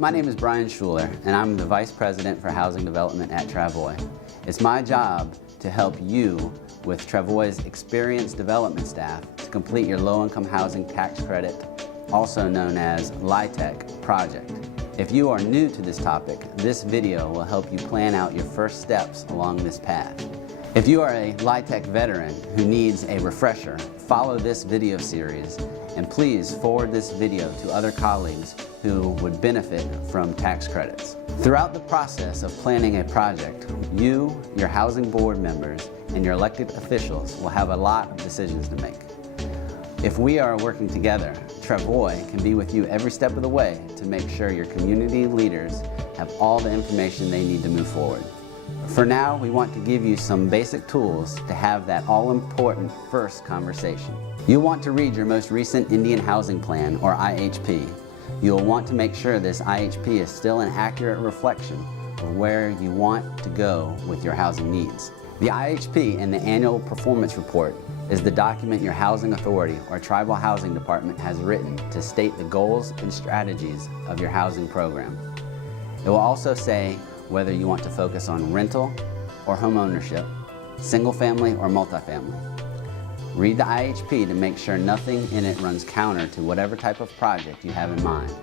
My name is Bryan Schuler, and I'm the Vice President for Housing Development at Travoy. It's my job to help you with Travoy's experienced development staff to complete your low-income housing tax credit, also known as LIHTC project. If you are new to this topic, this video will help you plan out your first steps along this path. If you are a LIHTC veteran who needs a refresher, follow this video series and please forward this video to other colleagues who would benefit from tax credits. Throughout the process of planning a project, you, your housing board members, and your elected officials will have a lot of decisions to make. If we are working together, Travoy can be with you every step of the way to make sure your community leaders have all the information they need to move forward. For now, we want to give you some basic tools to have that all-important first conversation. You'll want to read your most recent Indian Housing Plan, or IHP. You'll want to make sure this IHP is still an accurate reflection of where you want to go with your housing needs. The IHP and the Annual Performance Report is the document your housing authority or tribal housing department has written to state the goals and strategies of your housing program. It will also say whether you want to focus on rental or home ownership, single family or multifamily. Read the IHP to make sure nothing in it runs counter to whatever type of project you have in mind.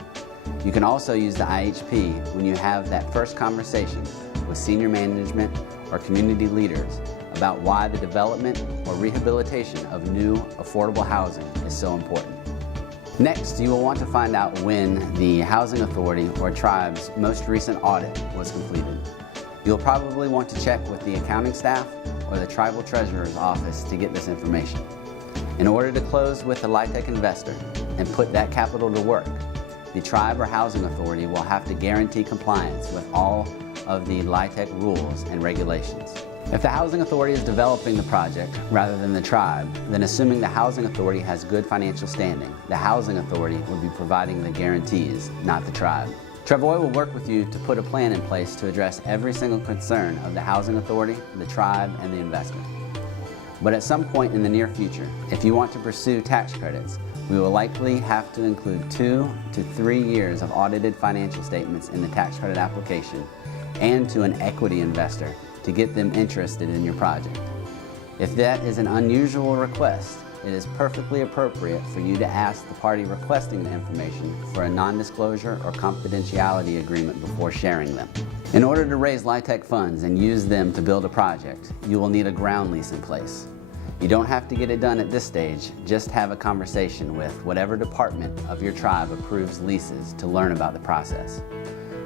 You can also use the IHP when you have that first conversation with senior management or community leaders about why the development or rehabilitation of new affordable housing is so important. Next, you will want to find out when the housing authority or tribe's most recent audit was completed. You'll probably want to check with the accounting staff or the tribal treasurer's office to get this information. In order to close with a LIHTC investor and put that capital to work, the tribe or housing authority will have to guarantee compliance with all of the LIHTC rules and regulations. If the housing authority is developing the project rather than the tribe, then assuming the housing authority has good financial standing, the housing authority will be providing the guarantees, not the tribe. Travoy will work with you to put a plan in place to address every single concern of the housing authority, the tribe, and the investor. But at some point in the near future, if you want to pursue tax credits, we will likely have to include 2 to 3 years of audited financial statements in the tax credit application and to an equity investor to get them interested in your project. If that is an unusual request, it is perfectly appropriate for you to ask the party requesting the information for a non-disclosure or confidentiality agreement before sharing them. In order to raise LIHTC funds and use them to build a project, you will need a ground lease in place. You don't have to get it done at this stage, just have a conversation with whatever department of your tribe approves leases to learn about the process.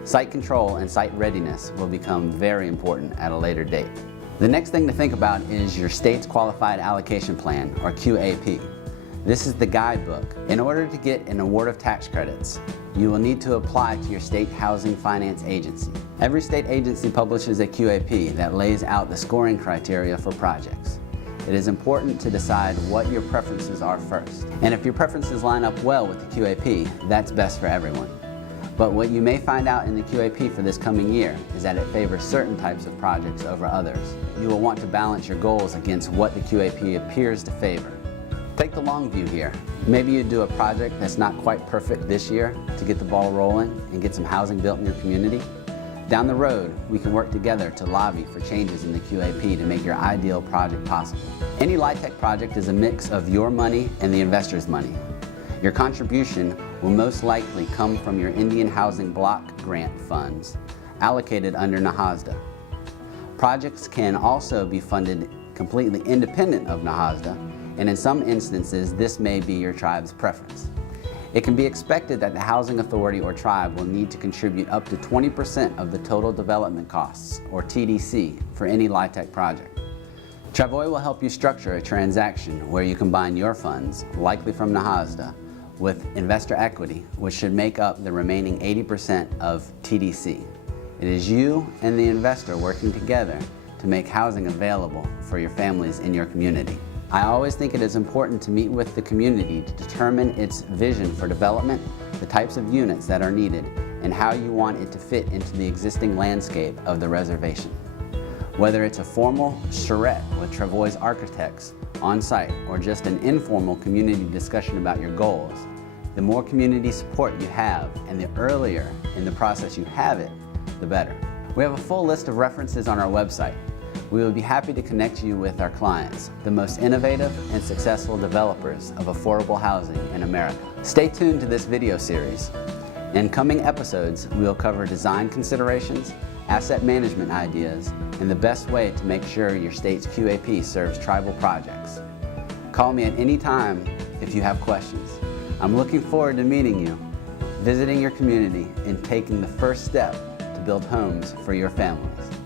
Site control and site readiness will become very important at a later date. The next thing to think about is your state's Qualified Allocation Plan, or QAP. This is the guidebook. In order to get an award of tax credits, you will need to apply to your state housing finance agency. Every state agency publishes a QAP that lays out the scoring criteria for projects. It is important to decide what your preferences are first. And if your preferences line up well with the QAP, that's best for everyone. But what you may find out in the QAP for this coming year is that it favors certain types of projects over others. You will want to balance your goals against what the QAP appears to favor. Take the long view here. Maybe you do a project that's not quite perfect this year to get the ball rolling and get some housing built in your community. Down the road, we can work together to lobby for changes in the QAP to make your ideal project possible. Any LIHTC project is a mix of your money and the investor's money. Your contribution will most likely come from your Indian Housing Block Grant funds allocated under NAHASDA. Projects can also be funded completely independent of NAHASDA, and in some instances this may be your tribe's preference. It can be expected that the housing authority or tribe will need to contribute up to 20% of the total development costs, or TDC, for any LIHTC project. Travoy will help you structure a transaction where you combine your funds, likely from NAHASDA, with investor equity, which should make up the remaining 80% of TDC. It is you and the investor working together to make housing available for your families in your community. I always think it is important to meet with the community to determine its vision for development, the types of units that are needed, and how you want it to fit into the existing landscape of the reservation. Whether it's a formal charrette with Travoy's architects on site or just an informal community discussion about your goals, The more community support you have, and the earlier in the process you have it, the better. We have a full list of references on our website. We would be happy to connect you with our clients, the most innovative and successful developers of affordable housing in America. Stay tuned to this video series. In coming episodes, we will cover design considerations, asset management ideas, and the best way to make sure your state's QAP serves tribal projects. Call me at any time if you have questions. I'm looking forward to meeting you, visiting your community, and taking the first step to build homes for your families.